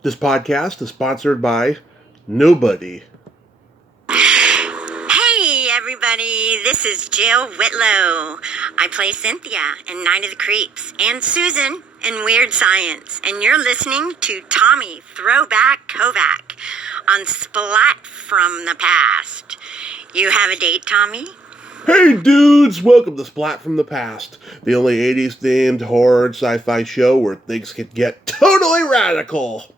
This podcast is sponsored by nobody. Hey everybody, this is Jill Whitlow. I play Cynthia in Night of the Creeps and Susan in Weird Science. And you're listening to Tommy Throwback Kovac on Splat from the Past. You have a date, Tommy? Hey dudes, welcome to Splat from the Past, the only 80s themed horror and sci-fi show where things can get totally radical.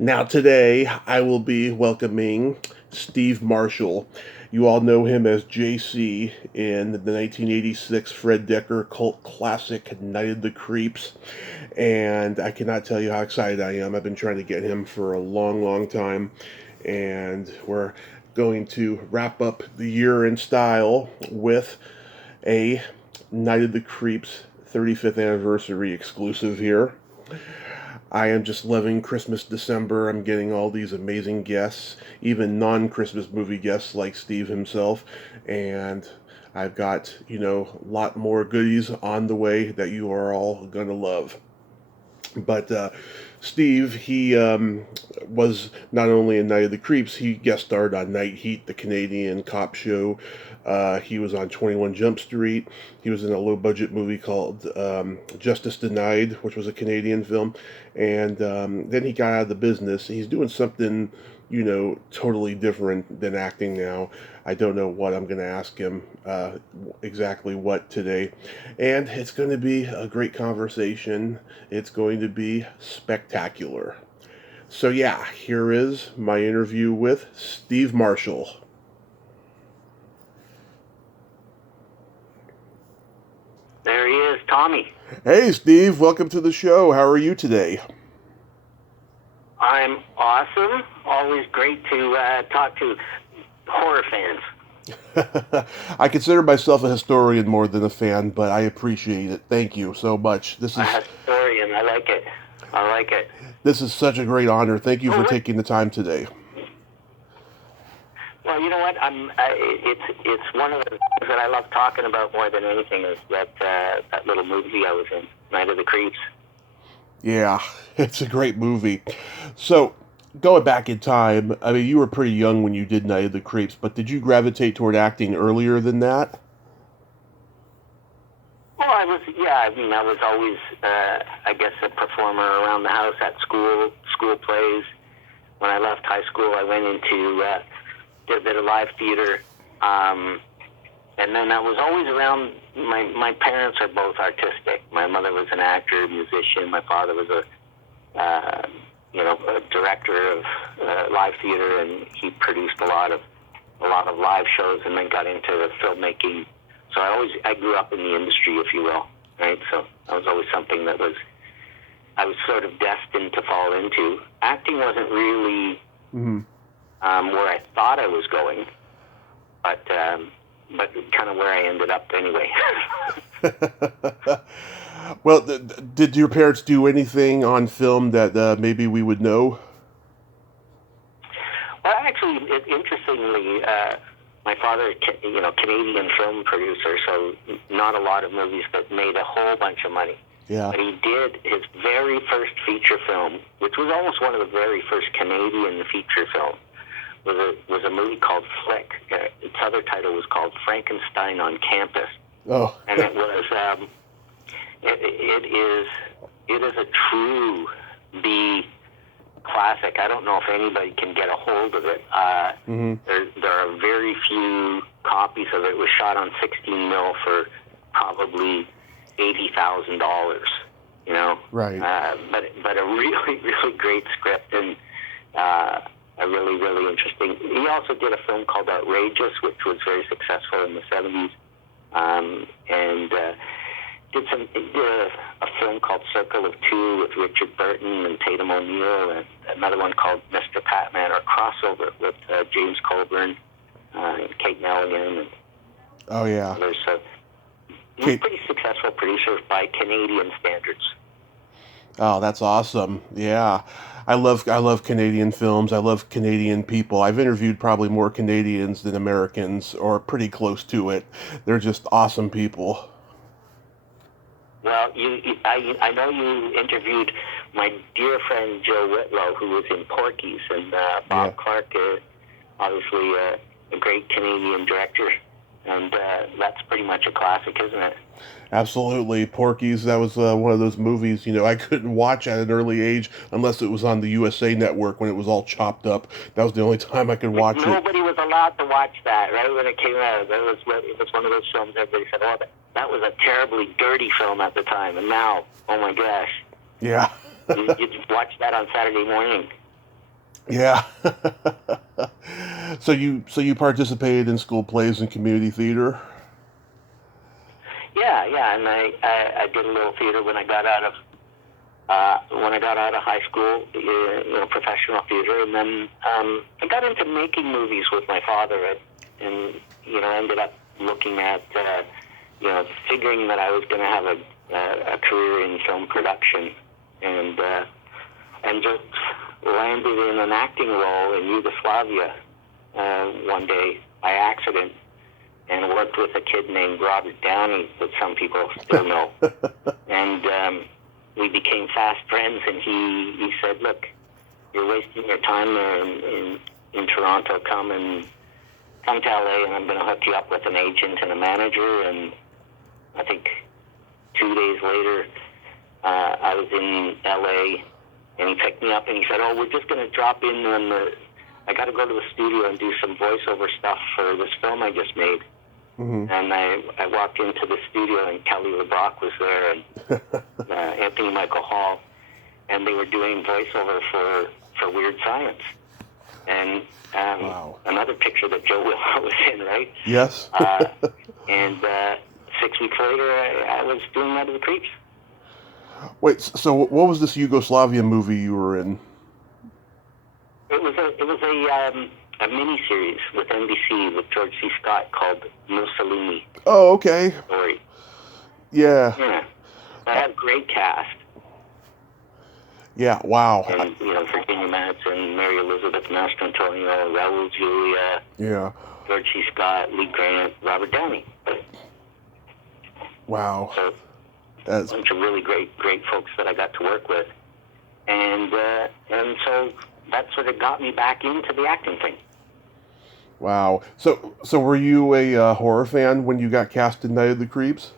Now today I will be welcoming Steve Marshall. You all know him as JC in the 1986 Fred Dekker cult classic Night of the Creeps, and I cannot tell you how excited I am. I've been trying to get him for a long time, and we're going to wrap up the year in style with a Night of the Creeps 35th anniversary exclusive here. I am just loving Christmas December. I'm getting all these amazing guests, even non-Christmas movie guests like Steve himself, and I've got, a lot more goodies on the way that you are all gonna love. But Steve, he was not only in Night of the Creeps, he guest starred on Night Heat, the Canadian cop show. He was on 21 Jump Street. He was in a low-budget movie called Justice Denied, which was a Canadian film. And then he got out of the business. He's doing something, totally different than acting now. I don't know what I'm going to ask him, exactly what today. And it's going to be a great conversation. It's going to be spectacular. So yeah, here is my interview with Steve Marshall. There he is, Tommy. Hey Steve, welcome to the show. How are you today? I'm awesome. Always great to talk to horror fans. I consider myself a historian more than a fan, but I appreciate it. Thank you so much. A historian. I like it. This is such a great honor. Thank you for taking the time today. Well, you know what? It's one of the things that I love talking about more than anything is that little movie I was in, Night of the Creeps. Yeah, it's a great movie. So, going back in time, I mean, you were pretty young when you did Night of the Creeps, but did you gravitate toward acting earlier than that? Well, I was always, I guess, a performer around the house at school plays. When I left high school, I went into, did a bit of live theater, and then I was always around, my parents are both artistic. My mother was an actor, musician. My father was a director of live theater, and he produced a lot of live shows, and then got into the filmmaking. So I grew up in the industry, if you will, right? So that was always something that I was sort of destined to fall into. Acting wasn't really where I thought I was going, but kind of where I ended up anyway. Well, did your parents do anything on film that maybe we would know? Well, actually, interestingly, my father, Canadian film producer, so not a lot of movies, but made a whole bunch of money. Yeah. But he did his very first feature film, which was almost one of the very first Canadian feature films, was a movie called Flick. Its other title was called Frankenstein on Campus. Oh. And it was it is a true B classic. I don't know if anybody can get a hold of it. There are very few copies of it. It was shot on 16 mil for probably $80,000. Right. But a really, really great script, and a really, really interesting. He also did a film called Outrageous, which was very successful in the 70s, and did a film called Circle of Two with Richard Burton and Tatum O'Neal, and another one called Mr. Patman, or Crossover, with James Coburn and Kate Nelligan. Oh yeah. Others. So he's a pretty successful producer by Canadian standards. Oh, that's awesome. Yeah. I love Canadian films. I love Canadian people. I've interviewed probably more Canadians than Americans, or pretty close to it. They're just awesome people. Well, I know you interviewed my dear friend Joe Whitlow, who was in Porky's, and Bob Clark, obviously a great Canadian director, and that's pretty much a classic, isn't it? Absolutely. Porky's, that was one of those movies, I couldn't watch at an early age unless it was on the USA Network when it was all chopped up. That was the only time I could watch it. Nobody was allowed to watch that, right, when it came out. It was one of those films everybody said, oh, that was a terribly dirty film at the time, and now, oh my gosh. Yeah. You'd watch that on Saturday morning. Yeah. So you participated in school plays and community theater? Yeah, and I did a little theater when I got out of high school, professional theater, and then I got into making movies with my father, and ended up looking at figuring that I was going to have a career in film production, and just landed in an acting role in Yugoslavia one day by accident, and worked with a kid named Robert Downey that some people still know. And we became fast friends, and he said, look, you're wasting your time there in Toronto. Come to LA, and I'm going to hook you up with an agent and a manager. And I think 2 days later, I was in LA, and he picked me up, and he said, oh, we're just going to drop in on I got to go to the studio and do some voiceover stuff for this film I just made. Mm-hmm. And I walked into the studio, and Kelly LeBrock was there, and Anthony Michael Hall, and they were doing voiceover for Weird Science. And another picture that Joe Whitlow was in, right? Yes. And 6 weeks later, I was doing Night of the Creeps. Wait, so what was this Yugoslavian movie you were in? It was a mini-series with NBC with George C. Scott called Mussolini. Oh, okay. Story. Yeah. Yeah. I had a great cast. Yeah, wow. And, Virginia Madsen, Mary Elizabeth Mastrantonio, Raul Julia, yeah, George C. Scott, Lee Grant, Robert Downey. Wow. So, a bunch of really great folks that I got to work with. And so that sort of got me back into the acting thing. Wow. So were you a horror fan when you got cast in Night of the Creeps?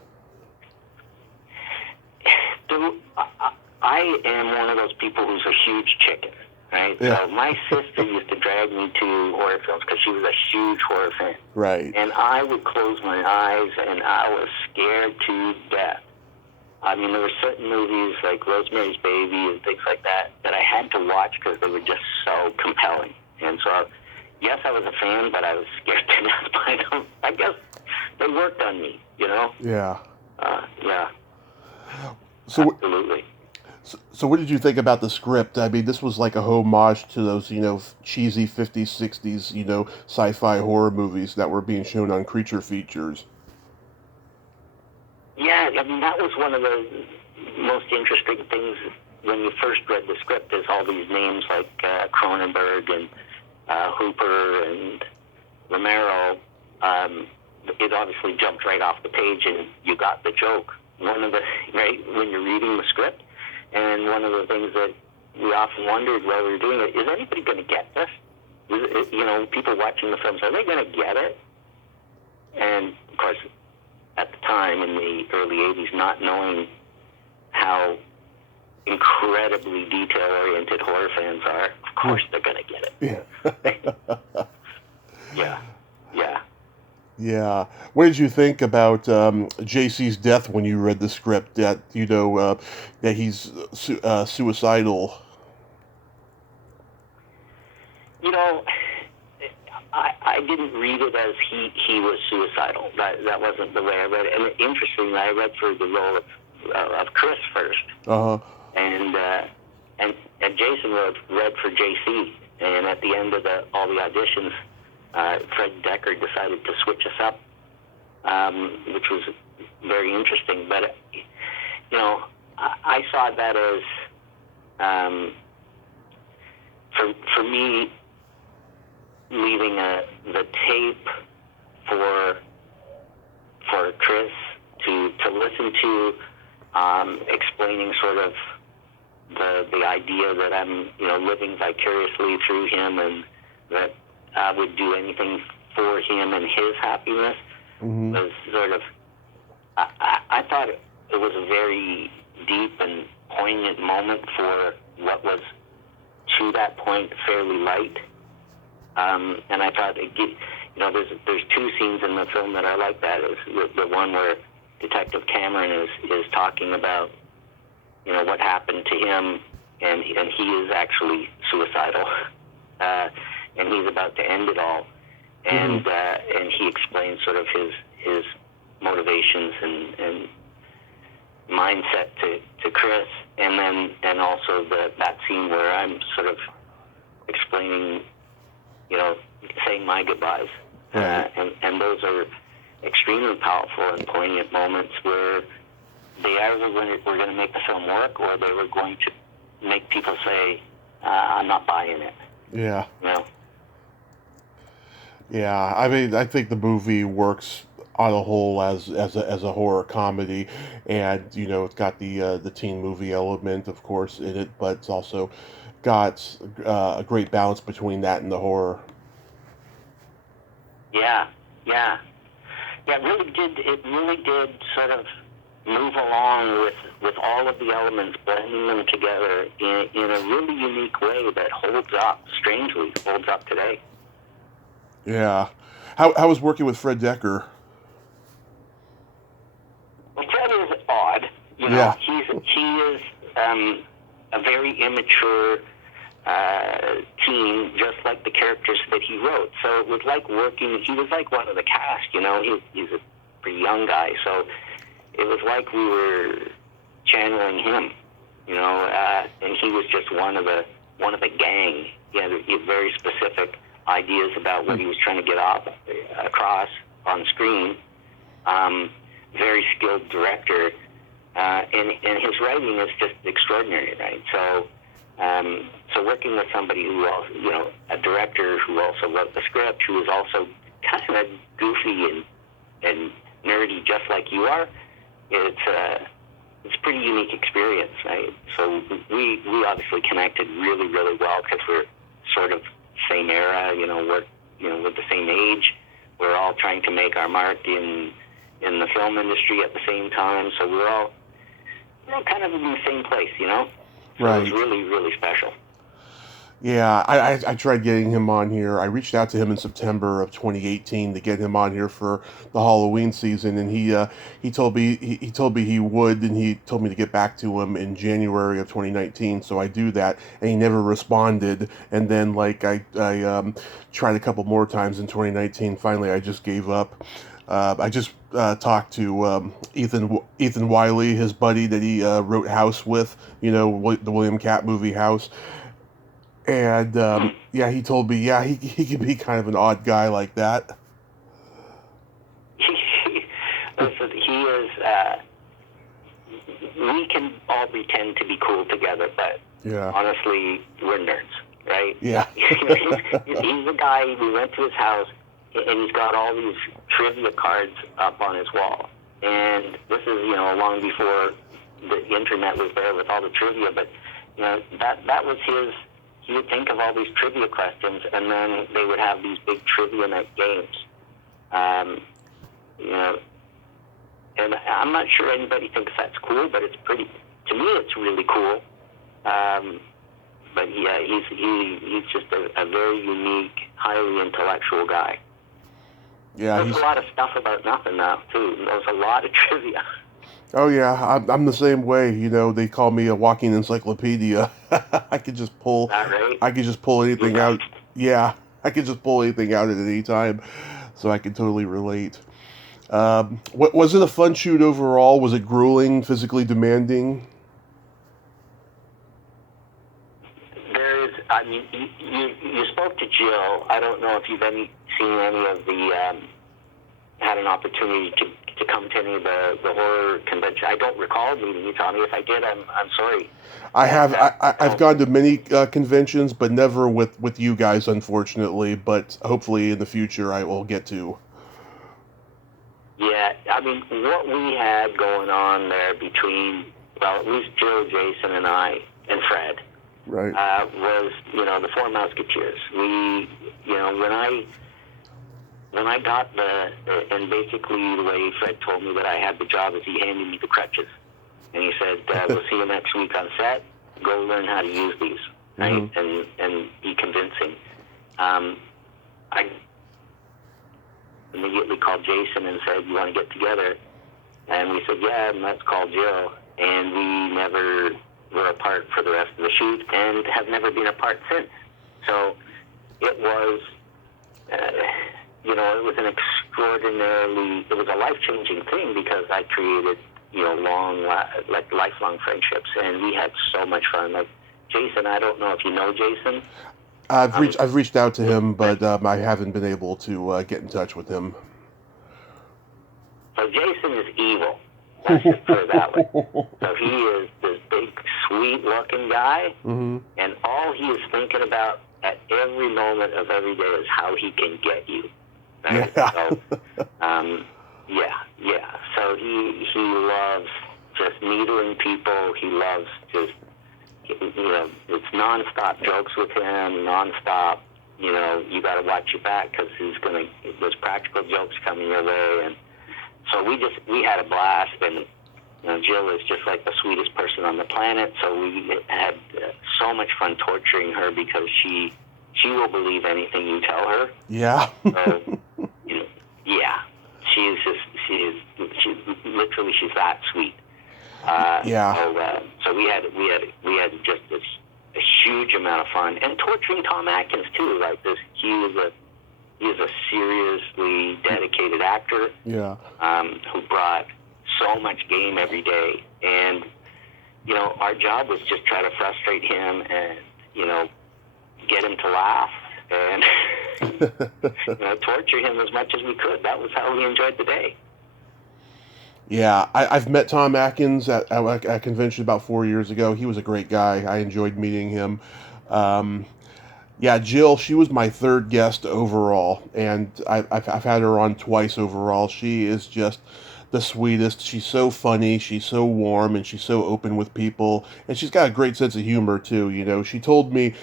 I am one of those people who's a huge chicken, right? Yeah. So my sister used to drag me to horror films because she was a huge horror fan. Right. And I would close my eyes, and I was scared to death. I mean, there were certain movies like Rosemary's Baby and things like that I had to watch because they were just so compelling. And so, yes, I was a fan, but I was scared to death by them. I guess they worked on me, Yeah. Yeah. So, absolutely. So what did you think about the script? I mean, this was like a homage to those, cheesy 50s, 60s, sci-fi horror movies that were being shown on Creature Features. Yeah, I mean, that was one of the most interesting things when you first read the script, is all these names like Cronenberg and Hooper and Romero. It obviously jumped right off the page, and you got the joke. Right, when you're reading the script, and one of the things that we often wondered while we were doing it, is anybody going to get this? People watching the films, are they going to get it? And, of course, at the time, in the early 80s, not knowing how incredibly detail-oriented horror fans are, of course they're going to get it. Yeah. Yeah. What did you think about JC's death when you read the script? That that he's suicidal. I didn't read it as he was suicidal. That wasn't the way I read it. And interestingly, I read for the role of Chris first. Uh-huh. And Jason read for JC. And at the end of all the auditions, Fred Decker decided to switch us up, which was very interesting. But, I saw that as, for me, leaving the tape for Chris to listen to explaining sort of the idea that I'm, living vicariously through him, and that I would do anything for him and his happiness. Was sort of, I thought it was a very deep and poignant moment for what was, to that point, fairly light. And I thought, there's two scenes in the film that I like that. Is the one where Detective Cameron is talking about, what happened to him, and he is actually suicidal, and he's about to end it all, and he explains sort of his motivations and mindset to Chris, and then also that scene where I'm sort of explaining, saying my goodbyes, and those are extremely powerful and poignant moments where they either were going to make the film work, or they were going to make people say, I'm not buying it. Yeah. You know? Yeah, I mean, I think the movie works on a whole as a horror comedy, and it's got the teen movie element, of course, in it, but it's also got a great balance between that and the horror. Yeah. It really did sort of move along with all of the elements, blending them together in a really unique way that strangely holds up today. Yeah. How was working with Fred Decker? Well, Fred is odd. Yeah. He is a very immature teen, just like the characters that he wrote. So it was like he was like one of the cast, he's a pretty young guy, so it was like we were channeling him, and he was just one of the gang. He had very specific ideas about what he was trying to get across on screen. Very skilled director, and his writing is just extraordinary, right? So working with somebody who also, a director who also wrote the script, who is also kind of goofy and nerdy, just like you are, it's a pretty unique experience, right? So we obviously connected really, really well because we're sort of same era, we're with the same age. We're all trying to make our mark in the film industry at the same time, so we're all kind of in the same place, So Right. It was really, really special. Yeah, I tried getting him on here. I reached out to him in September of 2018 to get him on here for the Halloween season, and he told me he would, and he told me to get back to him in January of 2019. So I do that, and he never responded. And then I tried a couple more times in 2019. Finally, I just gave up. I just talked to Ethan Wiley, his buddy that he wrote House with, the William Katt movie House. And, he told me, he can be kind of an odd guy like that. Listen, he is, we can all pretend to be cool together, but honestly, we're nerds, right? Yeah. He's a guy, we went to his house, and he's got all these trivia cards up on his wall. And this is, long before the internet was there with all the trivia, but, that was his. He would think of all these trivia questions, and then they would have these big trivia night games. And I'm not sure anybody thinks that's cool, but to me, it's really cool. But yeah, he's just a very unique, highly intellectual guy. Yeah, There's a lot of stuff about nothing now, too. There's a lot of trivia. Oh yeah, I'm the same way. They call me a walking encyclopedia. I could just pull. Right? I could just pull anything out. Yeah, I could just pull anything out at any time, so I can totally relate. What was it a fun shoot overall? Was it grueling, physically demanding? You spoke to Jill. I don't know if you've seen any of the had an opportunity to come to any of the horror convention. I don't recall meeting you, Tommy. If I did, I'm sorry. I have. I've gone to many conventions, but never with you guys, unfortunately. But hopefully in the future, I will get to. Yeah, I mean, what we had going on there between, well, at least Joe, Jason, and I, and Fred, Right. was, the Four Musketeers. We, when I got and basically the way Fred told me that I had the job is he handed me the crutches. And he said, we'll see you next week on set. Go learn how to use these, right? Mm-hmm. And be convincing. I immediately called Jason and said, you want to get together? And we said, yeah, and let's call Jill. And we never were apart for the rest of the shoot and have never been apart since. So it was, it was an it was a life-changing thing because I created, lifelong friendships, and we had so much fun. Like Jason, I don't know if you know Jason. I've reached out to him, but I haven't been able to get in touch with him. So Jason is evil. Let's just put it that way. So he is this big, sweet-looking guy, and all he is thinking about at every moment of every day is how he can get you. Right? Yeah. So, yeah. So he loves just needling people. He loves just, it's nonstop jokes with him, nonstop. You got to watch your back because there's practical jokes coming your way, and so we had a blast. And Jill is just like the sweetest person on the planet. So we had so much fun torturing her because she will believe anything you tell her. Yeah. So, yeah, she's that sweet. Yeah. So we had just a huge amount of fun, and torturing Tom Atkins too. Like this, he is a seriously dedicated actor. Yeah. Who brought so much game every day, and our job was just try to frustrate him and get him to laugh and torture him as much as we could. That was how we enjoyed the day. Yeah, I've met Tom Atkins at a convention about 4 years ago. He was a great guy. I enjoyed meeting him. Yeah, Jill, she was my third guest overall, and I've had her on twice overall. She is just the sweetest. She's so funny, she's so warm, and she's so open with people, and she's got a great sense of humor too. She told me,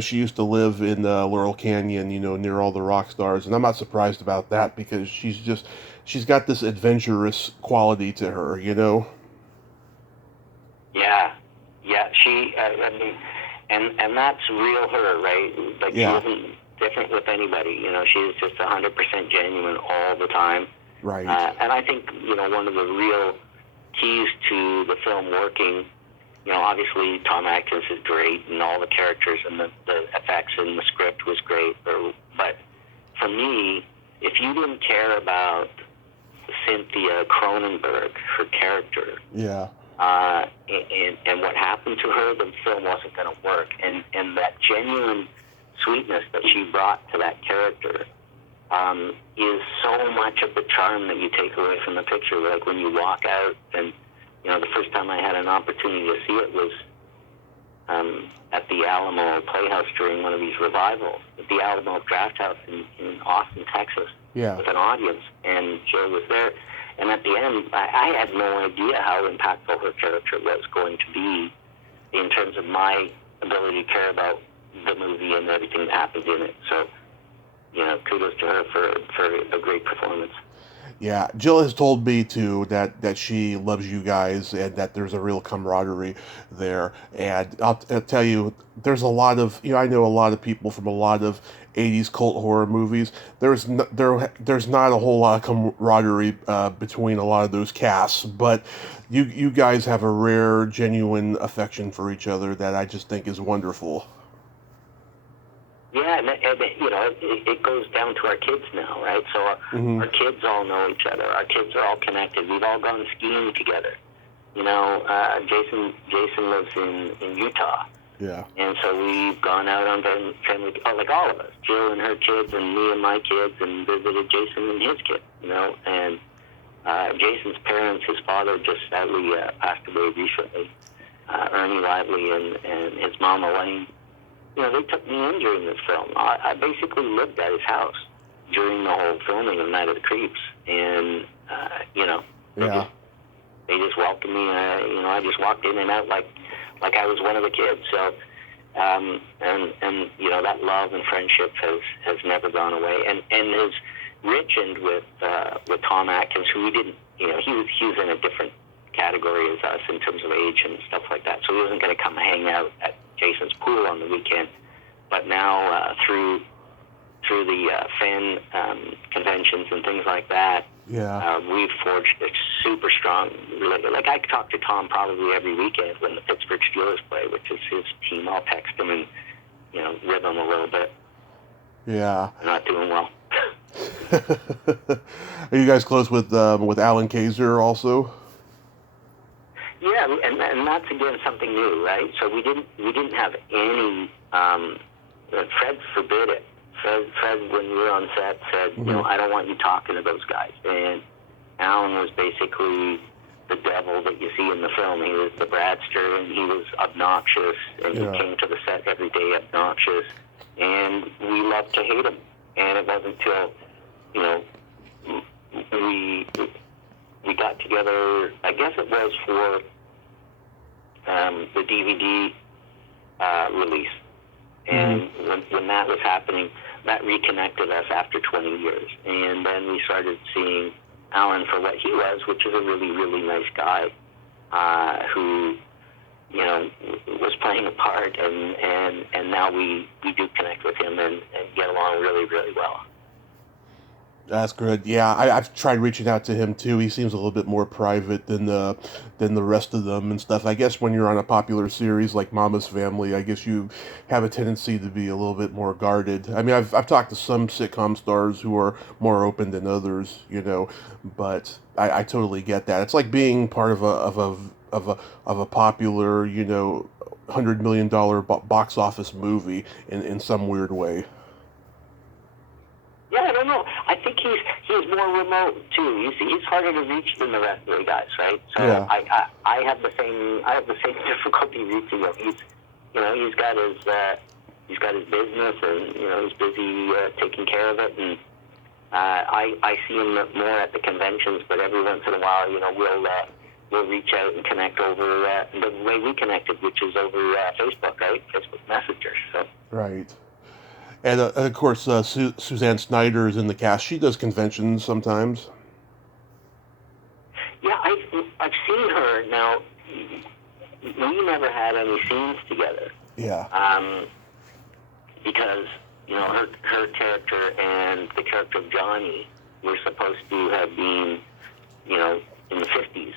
she used to live in Laurel Canyon, near all the rock stars, and I'm not surprised about that because she's got this adventurous quality to her. Yeah, she. I mean, and that's real her, right? Like Yeah. She isn't different with anybody. She's just 100% genuine all the time. Right. And I think, one of the real keys to the film working, obviously Tom Atkins is great and all the characters and the effects in the script was great. But for me, if you didn't care about Cynthia Cronenberg, her character, Yeah. And what happened to her, the film wasn't going to work. And that genuine sweetness that she brought to that character is so much of the charm that you take away from the picture. Like when you walk out, and the first time I had an opportunity to see it was at the Alamo Playhouse during one of these revivals, at the Alamo Draft House in Austin, Texas, Yeah. with an audience, and Jill was there. And at the end, I had no idea how impactful her character was going to be in terms of my ability to care about the movie and everything that happened in it. So, kudos to her for a great performance. Yeah, Jill has told me too that she loves you guys and that there's a real camaraderie there. And I'll tell you, there's a lot of I know a lot of people from a lot of '80s cult horror movies. There's not a whole lot of camaraderie between a lot of those casts, but you guys have a rare, genuine affection for each other that I just think is wonderful. Yeah, and it goes down to our kids now, right? So our kids all know each other. Our kids are all connected. We've all gone skiing together. Jason lives in Utah. Yeah. And so we've gone out on family, like all of us, Jill and her kids and me and my kids, and visited Jason and his kids, And Jason's parents, his father just sadly passed away recently, Ernie Lively and his mom Elaine. They took me in during this film. I basically lived at his house during the whole filming of Night of the Creeps. And, Yeah. They just welcomed me. I just walked in and out like I was one of the kids. So, and that love and friendship has never gone away, and has richened with Tom Atkins, who we didn't, he was in a different category as us in terms of age and stuff like that. So he wasn't going to come hang out at Jason's pool on the weekend. But now through the fan conventions and things like that, we've forged a super strong relationship. Like, I talk to Tom probably every weekend when the Pittsburgh Steelers play, which is his team. I'll text him and rib him a little bit. Yeah. I'm not doing well. Are you guys close with Alan Kaiser also? Yeah, and that's again something new, right? So we didn't have any. Fred forbid it. Fred, when we were on set, said, I don't want you talking to those guys. And Alan was basically the devil that you see in the film. He was the Bradster, and he was obnoxious, and he came to the set every day obnoxious, and we loved to hate him. And it wasn't until, we got together, I guess it was for the DVD release. And when that was happening, that reconnected us after 20 years. And then we started seeing Alan for what he was, which is a really, really nice guy who, was playing a part. And now we do connect with him and get along really, really well. That's good. Yeah, I've tried reaching out to him too. He seems a little bit more private than the rest of them and stuff. I guess when you're on a popular series like Mama's Family, I guess you have a tendency to be a little bit more guarded. I mean, I've talked to some sitcom stars who are more open than others, but I totally get that. It's like being part of a popular, $100 million box office movie in some weird way. Yeah, I don't know. I think he's more remote too. He's harder to reach than the rest of the guys, right? So yeah. I have the same difficulty reaching him. He's got his business, and he's busy taking care of it. And I see him more at the conventions, but every once in a while, we'll reach out and connect over the way we connected, which is over Facebook, right? Facebook Messenger. So right. And of course, Suzanne Snyder is in the cast. She does conventions sometimes. Yeah, I've seen her. Now, we never had any scenes together. Yeah. Because her character and the character of Johnny were supposed to have been in the 50s,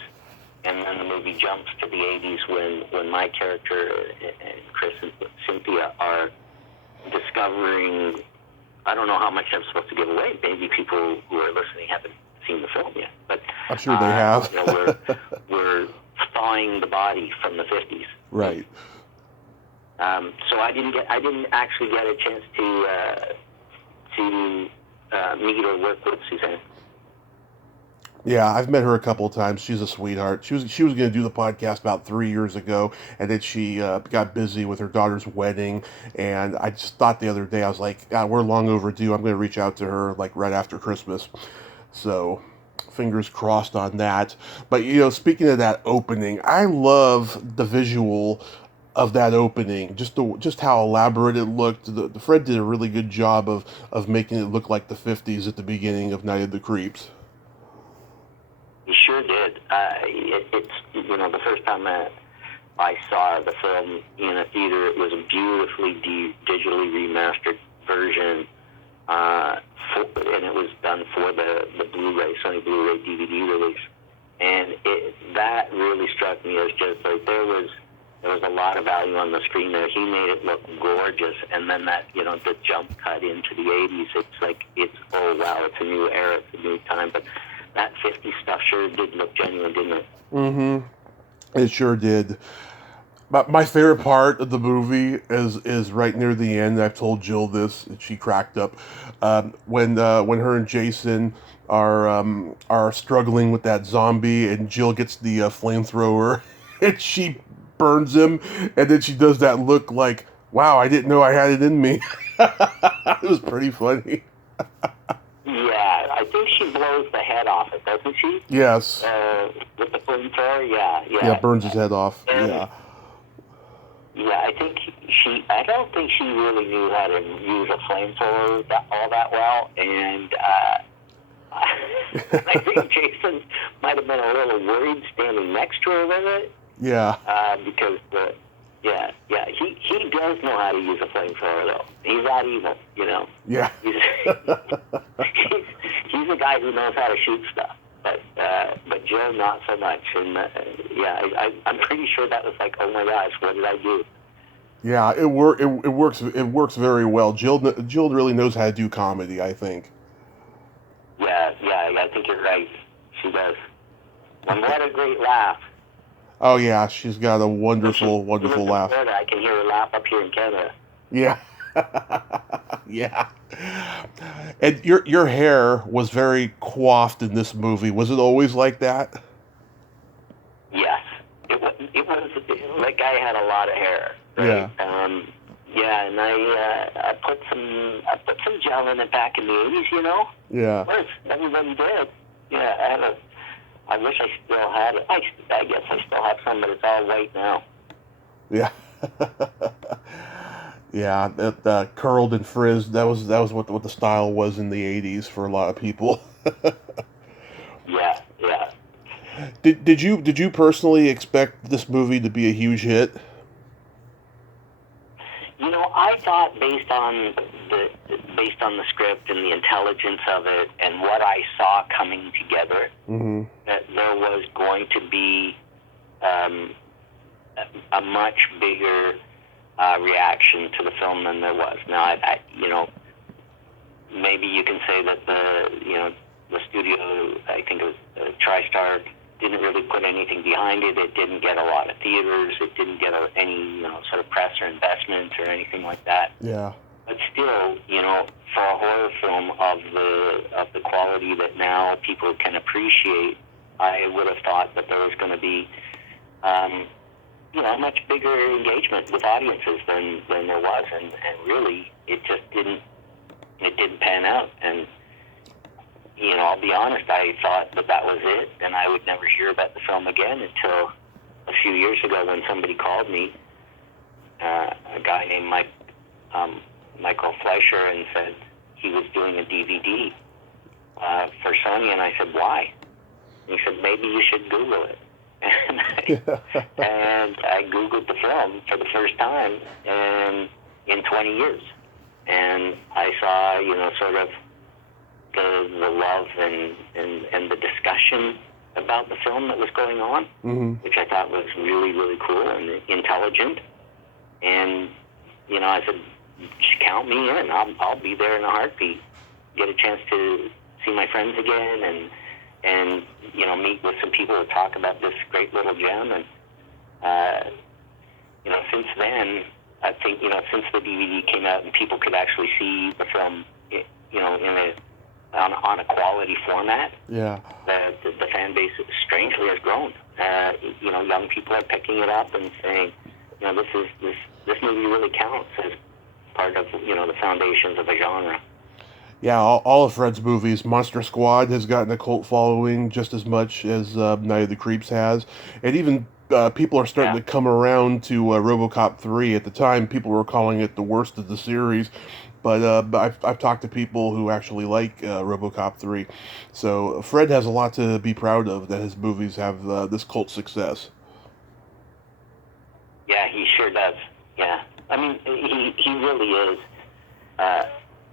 and then the movie jumps to the 80s when my character and Chris and Cynthia are discovering, I don't know how much I'm supposed to give away. Maybe people who are listening haven't seen the film yet, but I'm sure they have. we're thawing the body from the 50s. Right. So I didn't actually get a chance to meet or work with Suzanne. Yeah, I've met her a couple of times. She's a sweetheart. She was going to do the podcast about 3 years ago, and then she got busy with her daughter's wedding. And I just thought the other day, I was like, God, we're long overdue. I'm going to reach out to her like right after Christmas. So fingers crossed on that. But speaking of that opening, I love the visual of that opening. Just how elaborate it looked. The Fred did a really good job of making it look like the 50s at the beginning of Night of the Creeps. He sure did. It's the first time that I saw the film in a theater, it was a beautifully digitally remastered version, and it was done for the Blu-ray, Sony Blu-ray DVD release. And that really struck me as just like there was a lot of value on the screen there. He made it look gorgeous, and then that the jump cut into the 80s. It's like oh wow, it's a new era, it's a new time, but that 50 stuff sure did look genuine, didn't it? Mm-hmm. It sure did. But my favorite part of the movie is right near the end. I've told Jill this, and she cracked up. When her and Jason are struggling with that zombie, and Jill gets the flamethrower, and she burns him, and then she does that look like, wow, I didn't know I had it in me. It was pretty funny. Yeah, I think she blows blows the head off it, doesn't she? Yes. With the flamethrower, yeah. Yeah, burns his head off. And, yeah. Yeah, I don't think she really knew how to use a flamethrower all that well, and I think Jason might have been a little worried standing next to her with it. Yeah. Because, he does know how to use a flamethrower, though. He's that evil, you know. Yeah. He's a guy who knows how to shoot stuff, but Joe not so much. And I'm pretty sure that was like, oh my gosh, what did I do? Yeah, it works very well. Jill really knows how to do comedy, I think. Yeah, I think you're right. She does. And what a great laugh. Oh yeah, she's got a wonderful laugh. Florida, I can hear her laugh up here in Canada. Yeah. Yeah. And your hair was very coiffed in this movie. Was it always like that? Yes. It was that guy had a lot of hair. Right? Yeah. And I put some gel in it back in the 80s, you know? Yeah. Of course, everybody did. Yeah, I wish I still had it. I guess I still have some, but it's all white now. Yeah. Yeah, that curled and frizzed. That was what the style was in the 80s for a lot of people. Yeah. Did you personally expect this movie to be a huge hit? You know, I thought based on the script and the intelligence of it and what I saw coming together, mm-hmm. that there was going to be a much bigger reaction to the film than there was. Now, I maybe you can say that the studio, I think it was TriStar, didn't really put anything behind it. It didn't get a lot of theaters. It didn't get any sort of press or investment or anything like that. Yeah. But still, for a horror film of the quality that now people can appreciate, I would have thought that there was going to be, much bigger engagement with audiences than there was, and really, it just didn't pan out. And I'll be honest, I thought that was it, and I would never hear about the film again until a few years ago when somebody called me, a guy named Michael Fleischer, and said he was doing a DVD for Sony, and I said, why? And he said, maybe you should Google it. And I Googled the film for the first time in 20 years, and I saw, sort of the love and the discussion about the film that was going on, mm-hmm. which I thought was really, really cool and intelligent. And, I said, just count me in. I'll be there in a heartbeat. Get a chance to see my friends again and meet with some people to talk about this great little gem. And, since then, I think, since the DVD came out and people could actually see the film, on a quality format, yeah, the fan base strangely has grown. Young people are picking it up and saying, this movie really counts as part of the foundations of a genre. Yeah, all of Fred's movies. Monster Squad has gotten a cult following just as much as Night of the Creeps has, and even people are starting to come around to Robocop 3. At the time, people were calling it the worst of the series, but I've talked to people who actually like Robocop 3. So Fred has a lot to be proud of that his movies have this cult success. Yeah, he sure does. Yeah, I mean, he really is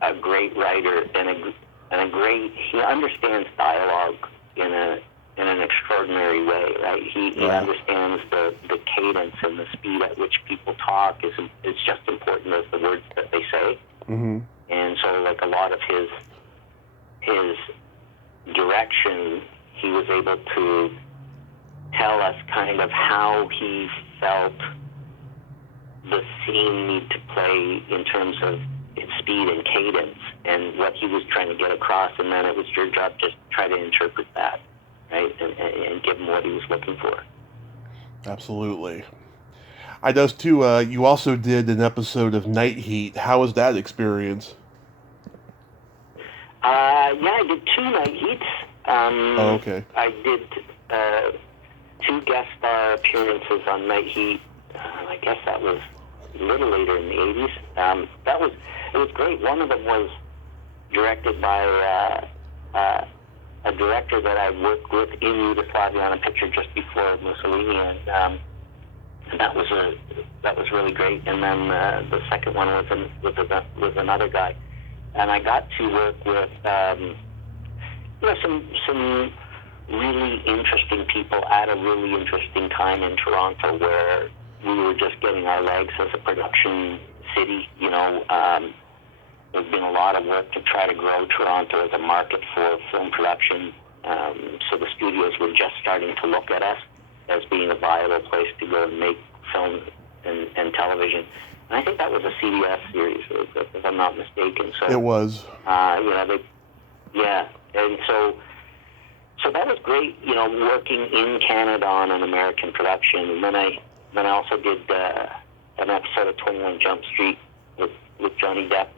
a great writer and he understands dialogue in an extraordinary way, right? He understands the cadence and the speed at which people talk is just important as the words that they say. Mm-hmm. And so, like, a lot of his direction, he was able to tell us kind of how he felt the scene need to play in terms of its speed and cadence and what he was trying to get across, and then it was your job just to try to interpret that, right, and give him what he was looking for. Absolutely. I does too. You also did an episode of Night Heat. How was that experience? Yeah, I did 2 Night Heats. Oh, okay. I did 2 guest star appearances on Night Heat. I guess that was a little later in the 80s. It was great. One of them was directed by a director that I worked with in Yugoslavia on a picture just before Mussolini, and that was really great. And then the second one was another guy, and I got to work with some really interesting people at a really interesting time in Toronto, where we were just getting our legs as a production city. There's been a lot of work to try to grow Toronto as a market for film production. So the studios were just starting to look at us as being a viable place to go and make film and television. And I think that was a CBS series, if I'm not mistaken. So it was. And so that was great. Working in Canada on an American production, and then I also did an episode of 21 Jump Street with Johnny Depp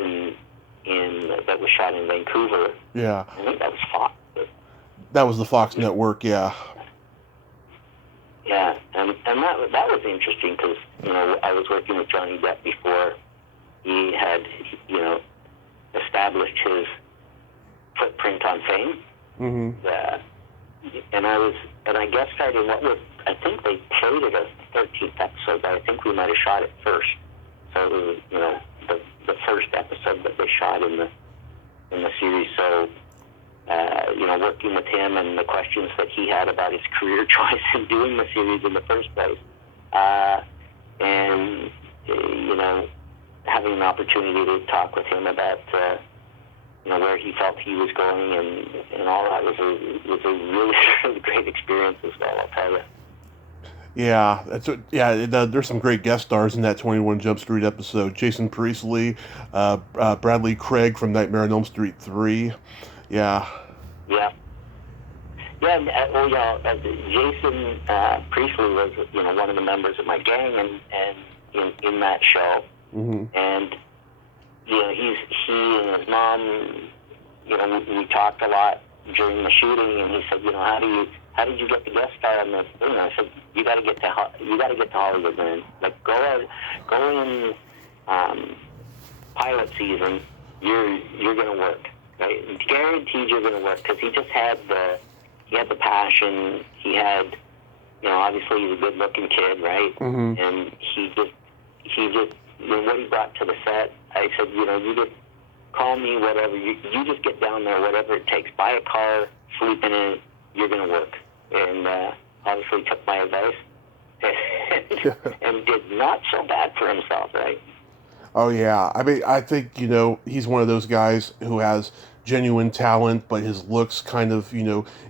that was shot in Vancouver. Yeah. I think that was Fox. That was the Fox network, yeah. Yeah, and that was interesting because, I was working with Johnny Depp before he had, established his footprint on fame. Mm-hmm. And I guest starred in I think they played it as the 13th episode, but I think we might have shot it first. So it was, the first episode that they shot in the series. So, working with him and the questions that he had about his career choice in doing the series in the first place, and having an opportunity to talk with him about where he felt he was going and all that was a really, really great experience as well, I'll tell you. Yeah, there's some great guest stars in that 21 Jump Street episode. Jason Priestley, Bradley Craig from Nightmare on Elm Street 3. Yeah. Yeah. Yeah, Jason Priestley was, one of the members of my gang and in that show. Mm-hmm. And, he and his mom, we talked a lot during the shooting, and he said, how did you get the guest star on this thing? I said, you got to get to Hollywood, man. Like, go in pilot season, you're going to work, right? It's guaranteed you're going to work, because he just had the passion. He had, obviously he's a good-looking kid, right? Mm-hmm. And he just what he brought to the set, I said, you just call me, whatever. You just get down there, whatever it takes. Buy a car, sleep in it, you're going to work. And obviously took my advice and did not so bad for himself, right? Oh, yeah. I mean, I think, he's one of those guys who has genuine talent, but his looks kind of,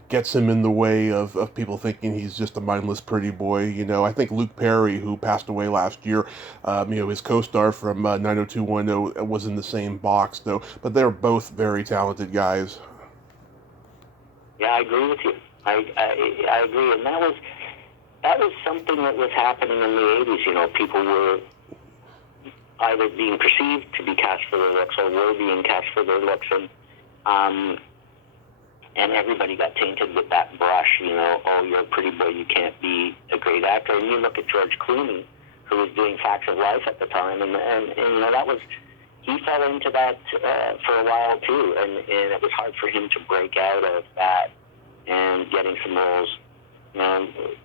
gets him in the way of people thinking he's just a mindless pretty boy. I think Luke Perry, who passed away last year, his co-star from 90210 was in the same box, though. But they're both very talented guys. Yeah, I agree with you. I agree, and that was something that was happening in the 80s. People were either being perceived to be cast for their looks or were being cast for their looks, and everybody got tainted with that brush. Oh, you're a pretty boy, you can't be a great actor. And you look at George Clooney, who was doing Facts of Life at the time, and that was, he fell into that for a while too, and it was hard for him to break out of that and getting some roles.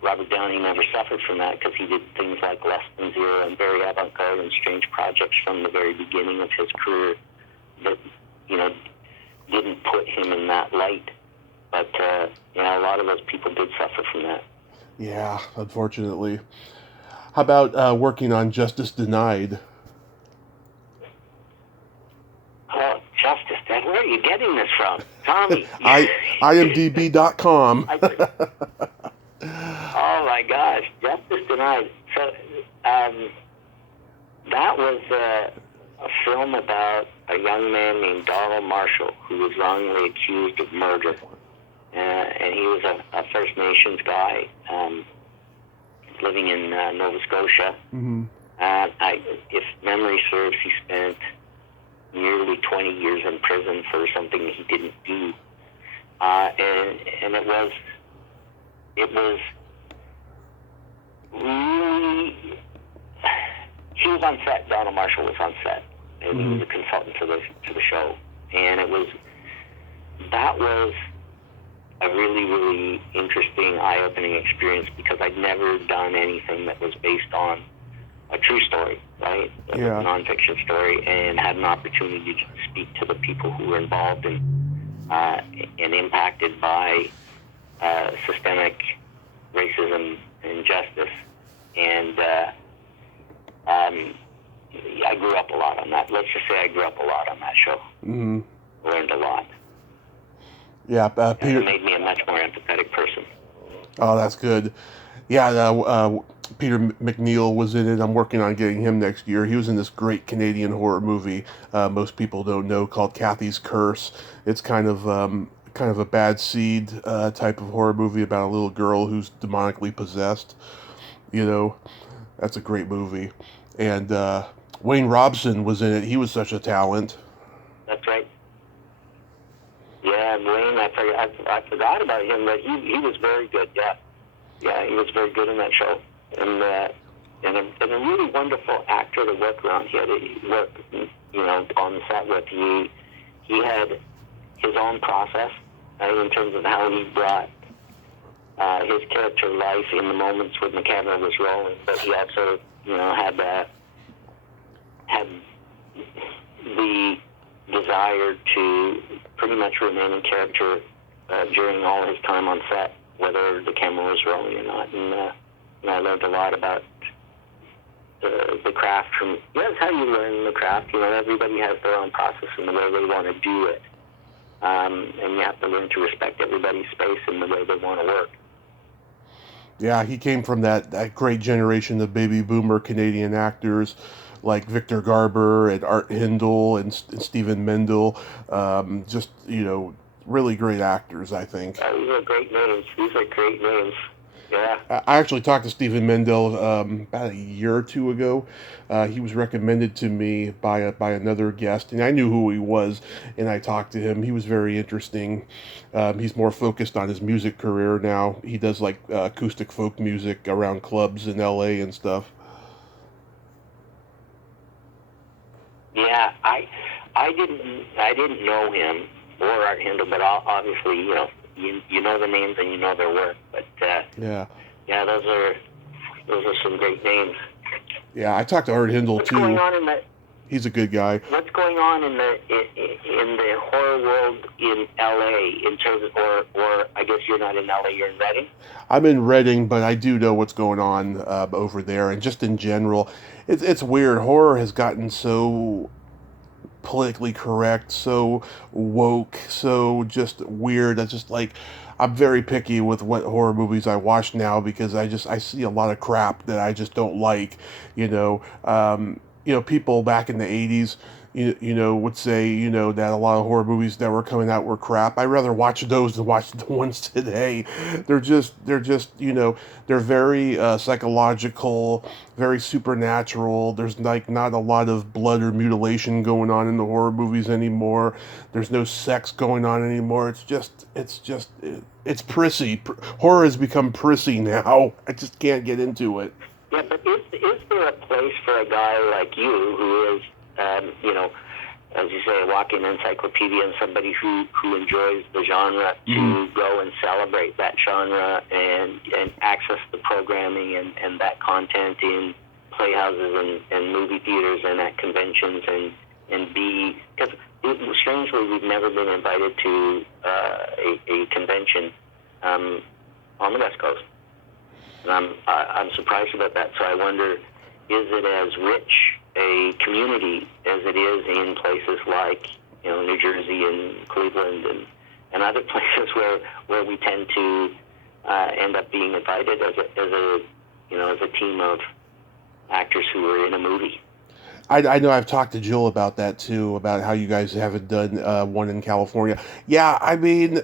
Robert Downey never suffered from that because he did things like Less Than Zero and very avant-garde and strange projects from the very beginning of his career that, didn't put him in that light. But, a lot of those people did suffer from that. Yeah, unfortunately. How about working on Justice Denied? Oh, Justice Denied. Where are you getting this from? Tommy. IMDb.com. Oh, my gosh. Justice Denied. So, that was a film about a young man named Donald Marshall who was wrongly accused of murder. And he was a First Nations guy living in Nova Scotia. Mm-hmm. If memory serves, he spent nearly 20 years in prison for something that he didn't do. and it was really, he was on set. Donald Marshall was on set, and he was a consultant to the show, and that was a really, really interesting, eye-opening experience because I'd never done anything that was based on a true story, right? It was a nonfiction story, and had an opportunity to speak to the people who were involved and impacted by systemic racism and injustice. And I grew up a lot on that. Let's just say I grew up a lot on that show. Mm-hmm. Learned a lot. Yeah, Peter. It made me a much more empathetic person. Oh, that's good. Yeah, Peter McNeil was in it. I'm working on getting him next year. He was in this great Canadian horror movie most people don't know called Kathy's Curse. It's kind of a bad seed type of horror movie about a little girl who's demonically possessed. You know, that's a great movie. And Wayne Robson was in it. He was such a talent. That's right. Yeah, Wayne, I forgot about him, but he was very good, yeah. Yeah, he was very good in that show. And a really wonderful actor to work around. He had to work, on the set with. He had his own process, right, in terms of how he brought his character life in the moments when the camera was rolling. But he also, had the desire to pretty much remain in character during all his time on set, whether the camera was rolling or not. And I learned a lot about the craft from, that's how you learn the craft. Everybody has their own process and the way they want to do it. And you have to learn to respect everybody's space and the way they want to work. Yeah, he came from that great generation of baby boomer Canadian actors like Victor Garber and Art Hindle and Stephen Mendel. Just, really great actors, I think. These are great names. Yeah. I actually talked to Stephen Mendel about a year or two ago. He was recommended to me by another guest, and I knew who he was, and I talked to him. He was very interesting. He's more focused on his music career now. He does like acoustic folk music around clubs in LA and stuff. Yeah, I didn't know him or Art Hindle, but obviously, you know the names and you know their work. But yeah, those are some great names. Yeah, I talked to Art Hindle too. What's going on in the? He's a good guy. What's going on in the horror world in LA in terms of, or I guess you're not in LA, you're in Redding? I'm in Redding, but I do know what's going on over there, and just in general, it's weird. Horror has gotten so politically correct, so woke, so just weird. It's just like, I'm very picky with what horror movies I watch now because I see a lot of crap that I just don't like. People back in the 80s, would say, that a lot of horror movies that were coming out were crap. I'd rather watch those than watch the ones today. They're just, they're very psychological, very supernatural. There's like not a lot of blood or mutilation going on in the horror movies anymore. There's no sex going on anymore. It's prissy. Horror has become prissy now. I just can't get into it. Yeah, but is there a place for a guy like you who is, as you say, a walking encyclopedia and somebody who enjoys the genre to go and celebrate that genre and access the programming and that content in playhouses and movie theaters and at conventions and be, because strangely we've never been invited to a convention on the West Coast. And I'm surprised about that. So I wonder, is it as rich a community as it is in places like New Jersey and Cleveland and other places where we tend to end up being invited as a team of actors who are in a movie. I know I've talked to Jill about that too, about how you guys haven't done one in California. Yeah, I mean,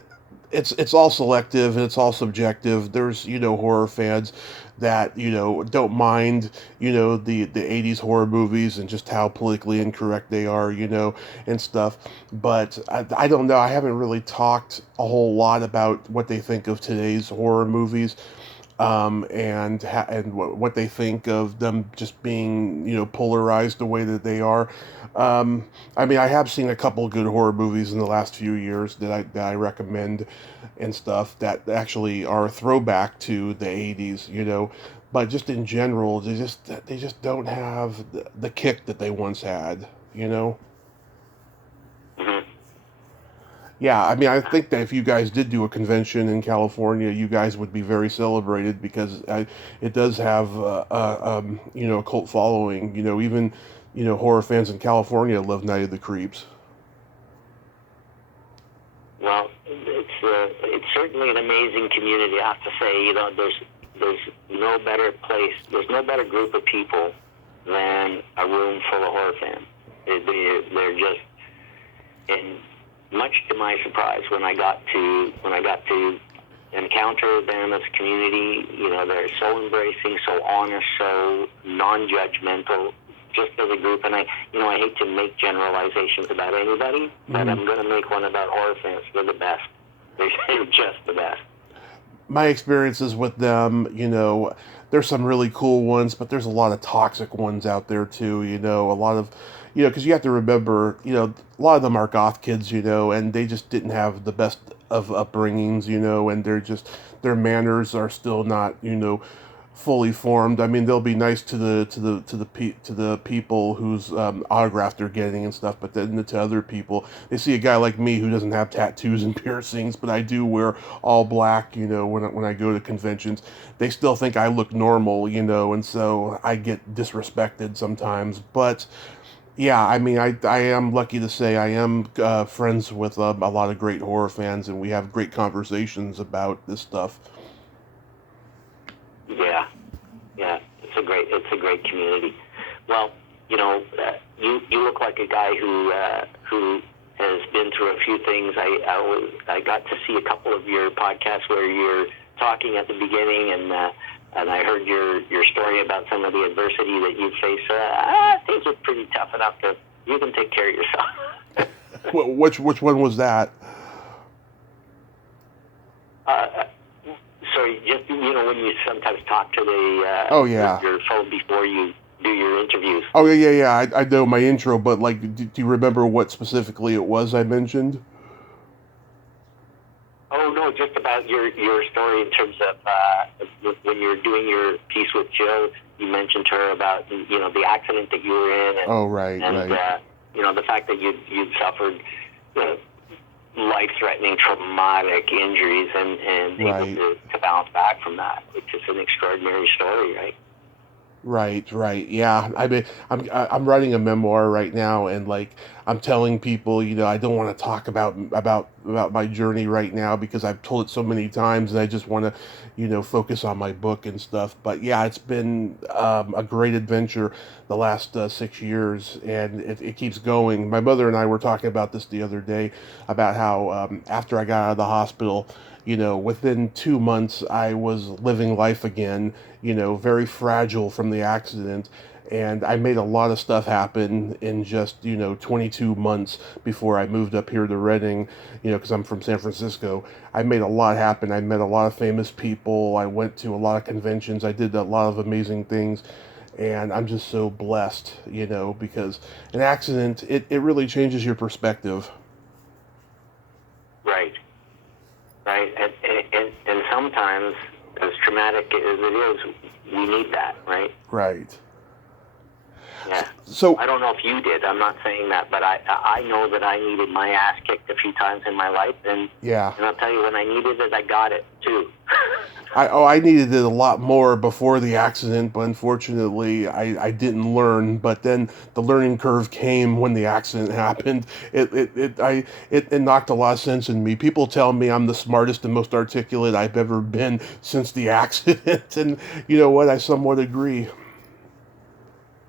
it's all selective and it's all subjective. There's, horror fans that, don't mind, the 80s horror movies and just how politically incorrect they are, and stuff. But I don't know. I haven't really talked a whole lot about what they think of today's horror movies, and what they think of them just being, polarized the way that they are. I mean, I have seen a couple good horror movies in the last few years that I recommend and stuff that actually are a throwback to the 80s, but just in general, they just don't have the kick that they once had. Mhm. Yeah, I mean, I think that if you guys did do a convention in California, you guys would be very celebrated because it does have a cult following. Even horror fans in California love Night of the Creeps. Well, it's certainly an amazing community. I have to say, there's no better place, there's no better group of people than a room full of horror fans. They're just, and much to my surprise, when I got to encounter them as a community, they're so embracing, so honest, so non-judgmental, just as a group. And I hate to make generalizations about anybody, but I'm going to make one about horror fans. They're the best. They're just the best. My experiences with them, there's some really cool ones, but there's a lot of toxic ones out there too. A lot of, because you have to remember, a lot of them are goth kids, and they just didn't have the best of upbringings, and their manners are still not, fully formed. I mean, they'll be nice to the people whose autograph they're getting and stuff, but then to other people, they see a guy like me who doesn't have tattoos and piercings, but I do wear all black, when I go to conventions. They still think I look normal, and so I get disrespected sometimes. But yeah, I mean, I am lucky to say I am friends with a lot of great horror fans, and we have great conversations about this stuff. Yeah, it's a great community. Well, you look like a guy who has been through a few things. I got to see a couple of your podcasts where you're talking at the beginning, and I heard your story about some of the adversity that you face. Things are pretty tough enough that you can take care of yourself. Which one was that? Sorry, just when you sometimes talk to the Oh yeah. your phone before you do your interviews. Oh yeah. I know my intro, but like, do you remember what specifically it was I mentioned? Oh no, just about your story in terms of when you were doing your piece with Jill. You mentioned to her about the accident that you were in, and, Oh right. the fact that you'd suffered life-threatening traumatic injuries and Right. able to bounce back from that, which is an extraordinary story, right? Right. Yeah, I mean, I'm writing a memoir right now, and like I'm telling people, I don't want to talk about my journey right now because I've told it so many times, and I just want to, focus on my book and stuff. But yeah, it's been a great adventure the last 6 years, and it keeps going. My mother and I were talking about this the other day about how after I got out of the hospital, within 2 months, I was living life again, very fragile from the accident. And I made a lot of stuff happen in just, 22 months before I moved up here to Redding, because I'm from San Francisco. I made a lot happen. I met a lot of famous people. I went to a lot of conventions. I did a lot of amazing things. And I'm just so blessed, because an accident, it really changes your perspective. Right. And sometimes, as traumatic as it is, we need that, right? Right. Yeah. So I don't know if you did. I'm not saying that, but I know that I needed my ass kicked a few times in my life, and yeah, I'll tell you, when I needed it, I got it too. I needed it a lot more before the accident, but unfortunately I didn't learn. But then the learning curve came when the accident happened. It knocked a lot of sense in me. People tell me I'm the smartest and most articulate I've ever been since the accident, and you know what? I somewhat agree.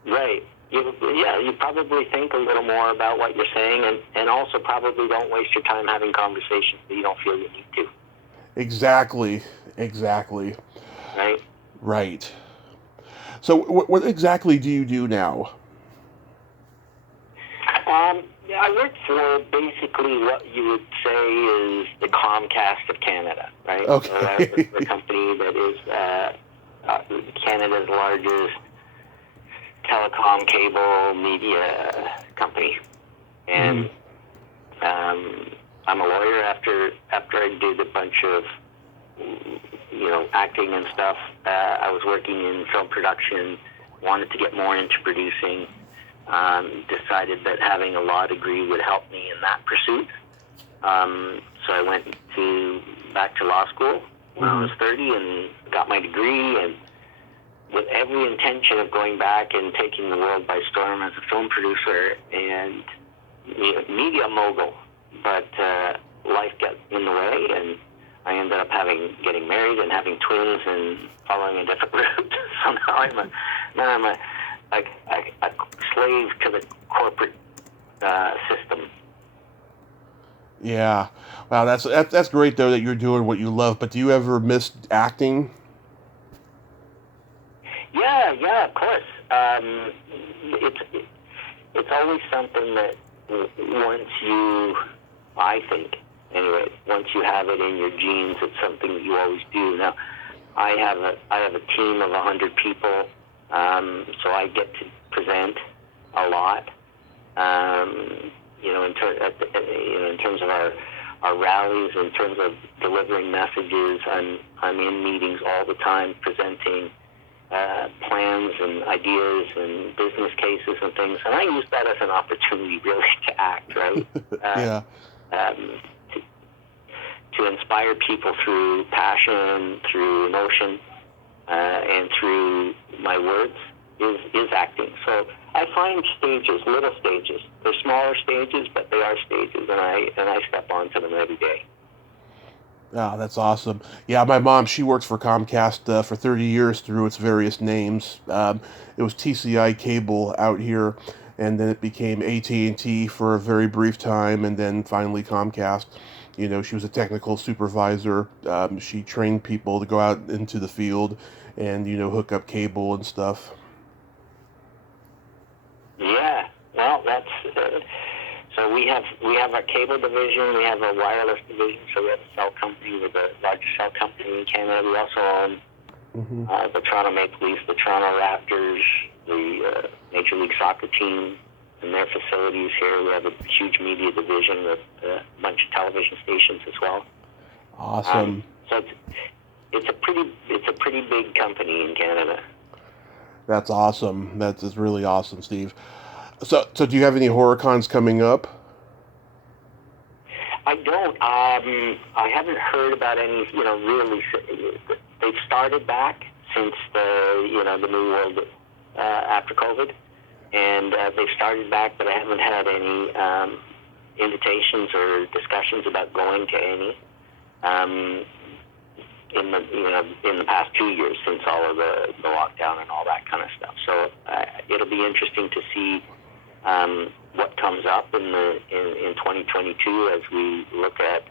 Right. Yeah, you probably think a little more about what you're saying, and also probably don't waste your time having conversations that you don't feel you need to. Exactly. Right? Right. So what exactly do you do now? I work for basically what you would say is the Comcast of Canada, right? Okay. So I work for a company that is Canada's largest telecom cable media company. And I'm a lawyer after I did a bunch of acting and stuff. I was working in film production, wanted to get more into producing, decided that having a law degree would help me in that pursuit. So I went back to law school when I was 30 and got my degree, and with every intention of going back and taking the world by storm as a film producer and media mogul. But life got in the way, and I ended up getting married and having twins and following a different route. So now I'm a slave to the corporate system. Yeah. Wow, that's great though that you're doing what you love. But do you ever miss acting? Yeah, of course. It's always something that I think anyway, once you have it in your genes, it's something that you always do. Now, I have a team of 100 people, so I get to present a lot. In terms of our rallies, in terms of delivering messages, I'm in meetings all the time presenting plans and ideas and business cases and things, and I use that as an opportunity really to act, right? Yeah. To inspire people through passion, through emotion, and through my words is acting. So I find stages, little stages. They're smaller stages, but they are stages, and I step onto them every day. Oh, that's awesome. Yeah, my mom, she works for Comcast for 30 years through its various names. It was TCI Cable out here, and then it became AT&T for a very brief time, and then finally Comcast. She was a technical supervisor. She trained people to go out into the field and, hook up cable and stuff. Yeah, well, that's... So we have a cable division, we have a wireless division, so we have a cell company, we're the largest cell company in Canada. We also own the Toronto Maple Leafs, the Toronto Raptors, the Major League Soccer team, and their facilities here. We have a huge media division with a bunch of television stations as well. Awesome. So it's a pretty big company in Canada. That's awesome. That's really awesome, Steve. So do you have any horror cons coming up? I don't. I haven't heard about any. Really, they've started back since the new world after COVID, and they've started back, but I haven't had any invitations or discussions about going to any in the past 2 years since all of the lockdown and all that kind of stuff. So it'll be interesting to see what comes up in 2022 as we look at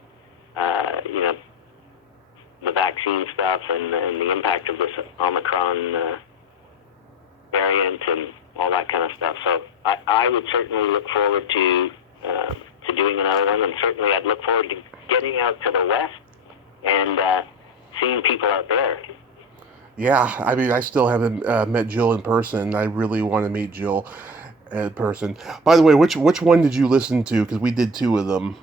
the vaccine stuff and the impact of this Omicron variant and all that kind of stuff. So I would certainly look forward to doing another one, and certainly I'd look forward to getting out to the west and seeing people out there. Yeah, I mean, I still haven't met Jill in person. I really want to meet Jill in person. By the way, which one did you listen to? Because we did 2 of them.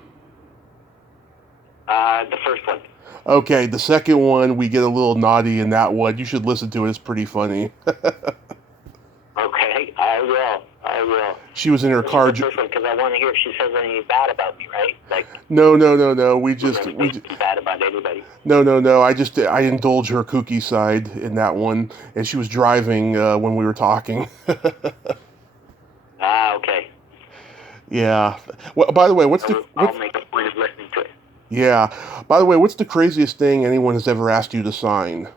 The first one. Okay, the second one, we get a little naughty in that one. You should listen to it. It's pretty funny. Okay, I will. She was in her car. The first one, because I want to hear if she says anything bad about me, right? Like. No. We just bad about anybody. No. I indulge her kooky side in that one, and she was driving when we were talking. Okay. Yeah. Well, by the way, I'll make a point of listening to it. Yeah. By the way, what's the craziest thing anyone has ever asked you to sign?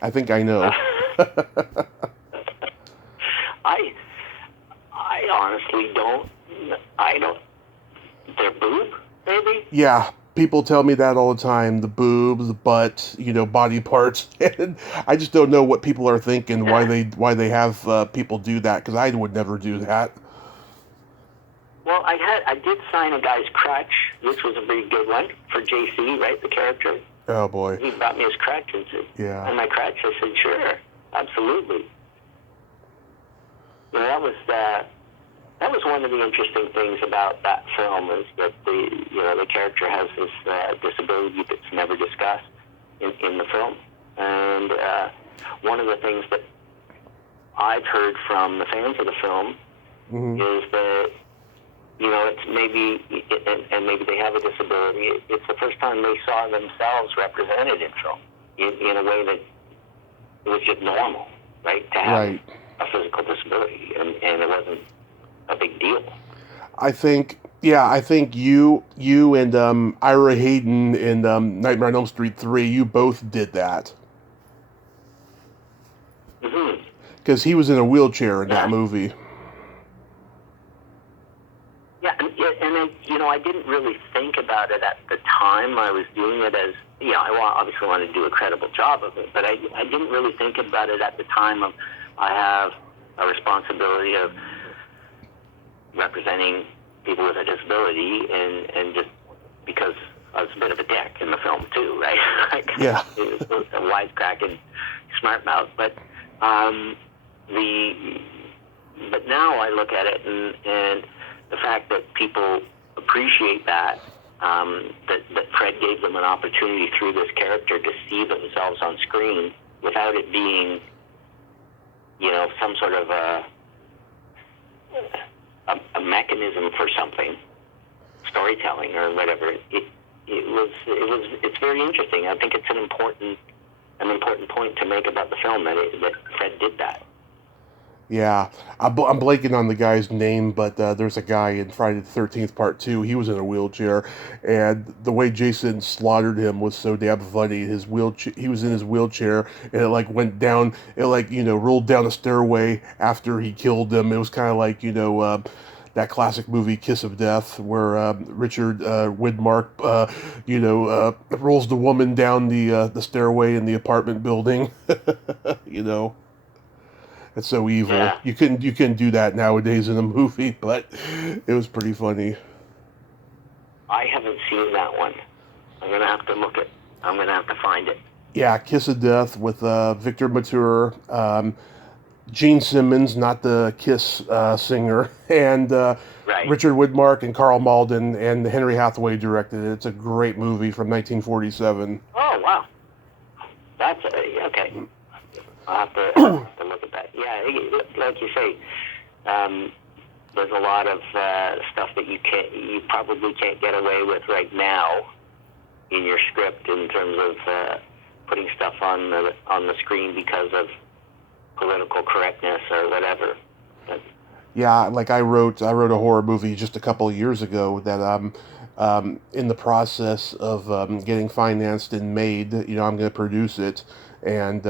I think I know. I honestly don't. I don't. Their boob, maybe. Yeah, people tell me that all the time. The boobs, the butt, body parts. And I just don't know what people are thinking. Why they have people do that? Because I would never do that. Well, I did sign a guy's crutch, which was a pretty good one for JC, right? The character. Oh boy. He brought me his crutch and said, Yeah. And my crutch, I said, sure, absolutely. That was one of the interesting things about that film, is that the character has this disability that's never discussed in the film. And one of the things that I've heard from the fans of the film is that, it's maybe, and maybe they have a disability, it's the first time they saw themselves represented in film in a way that it was just normal, right? To have a physical disability, and it wasn't a big deal. I think you and Ira Hayden in Nightmare on Elm Street 3, you both did that. Because he was in a wheelchair in that movie. Yeah, and I didn't really think about it at the time. I was doing it as, I obviously wanted to do a credible job of it, but I didn't really think about it at the time of, I have a responsibility of representing people with a disability, and just because I was a bit of a dick in the film too, right? Yeah. It was a wisecracking smart mouth, but now I look at it, and the fact that people appreciate that Fred gave them an opportunity through this character to see themselves on screen without it being, some sort of a mechanism for something, storytelling or whatever. It's very interesting. I think it's an important point to make about the film, that Fred did that. Yeah, I'm blanking on the guy's name, but there's a guy in Friday the 13th Part 2. He was in a wheelchair, and the way Jason slaughtered him was so damn funny. He was in his wheelchair, and it went down. It rolled down a stairway after he killed him. It was kind of like that classic movie Kiss of Death, where Richard Widmark rolls the woman down the stairway in the apartment building. It's so evil. Yeah. You couldn't do that nowadays in a movie, but it was pretty funny. I haven't seen that one. I'm gonna have to find it. Yeah, Kiss of Death with Victor Mature, Gene Simmons, not the Kiss singer, and Richard Widmark and Carl Malden, and Henry Hathaway directed it. It's a great movie from 1947. Oh wow, that's okay. I'll have to look at that. Yeah, like you say, there's a lot of stuff that you probably can't get away with right now in your script, in terms of putting stuff on the screen because of political correctness or whatever. But, yeah, like I wrote a horror movie just a couple of years ago that in the process of getting financed and made. I'm going to produce it, and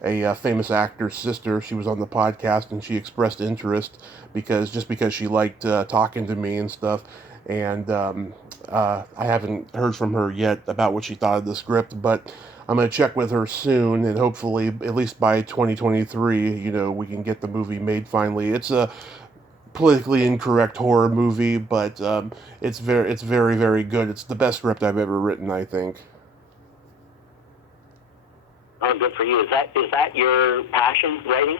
a famous actor's sister, she was on the podcast, and she expressed interest because she liked talking to me and stuff, and I haven't heard from her yet about what she thought of the script, but I'm going to check with her soon, and hopefully at least by 2023 we can get the movie made finally. It's a politically incorrect horror movie, but it's very very good. It's the best script I've ever written, I think. Oh, good for you. Is that your passion, writing?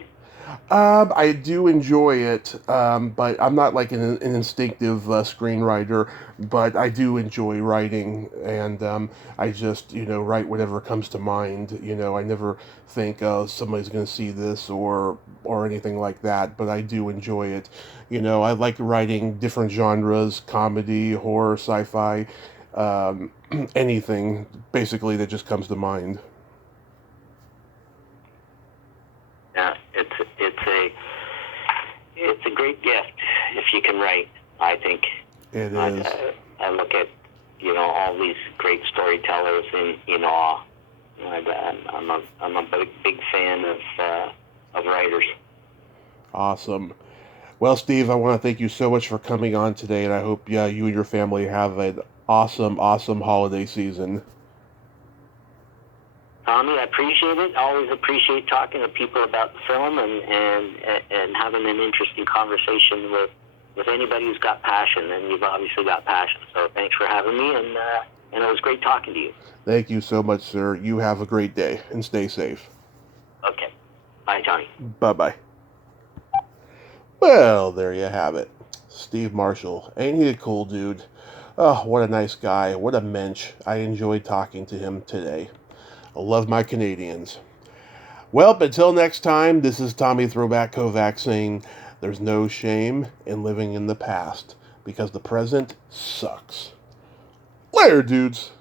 I do enjoy it, but I'm not like an instinctive screenwriter, but I do enjoy writing, and I just, write whatever comes to mind. I never think, oh, somebody's going to see this or anything like that, but I do enjoy it. I like writing different genres, comedy, horror, sci-fi, anything, basically, that just comes to mind. Yeah, it's a great gift if you can write, I think. It is. I look at all these great storytellers in awe, I'm a big fan of writers. Awesome. Well, Steve, I want to thank you so much for coming on today, and I hope you and your family have an awesome, awesome holiday season. Tommy, I appreciate it. Always appreciate talking to people about the film and having an interesting conversation with anybody who's got passion, and you've obviously got passion. So thanks for having me, and it was great talking to you. Thank you so much, sir. You have a great day, and stay safe. Okay. Bye, Tommy. Bye-bye. Well, there you have it. Steve Marshall. Ain't he a cool dude? Oh, what a nice guy. What a mensch. I enjoyed talking to him today. I love my Canadians. Well, until next time, this is Tommy Throwback Kovac saying there's no shame in living in the past because the present sucks. Later, dudes.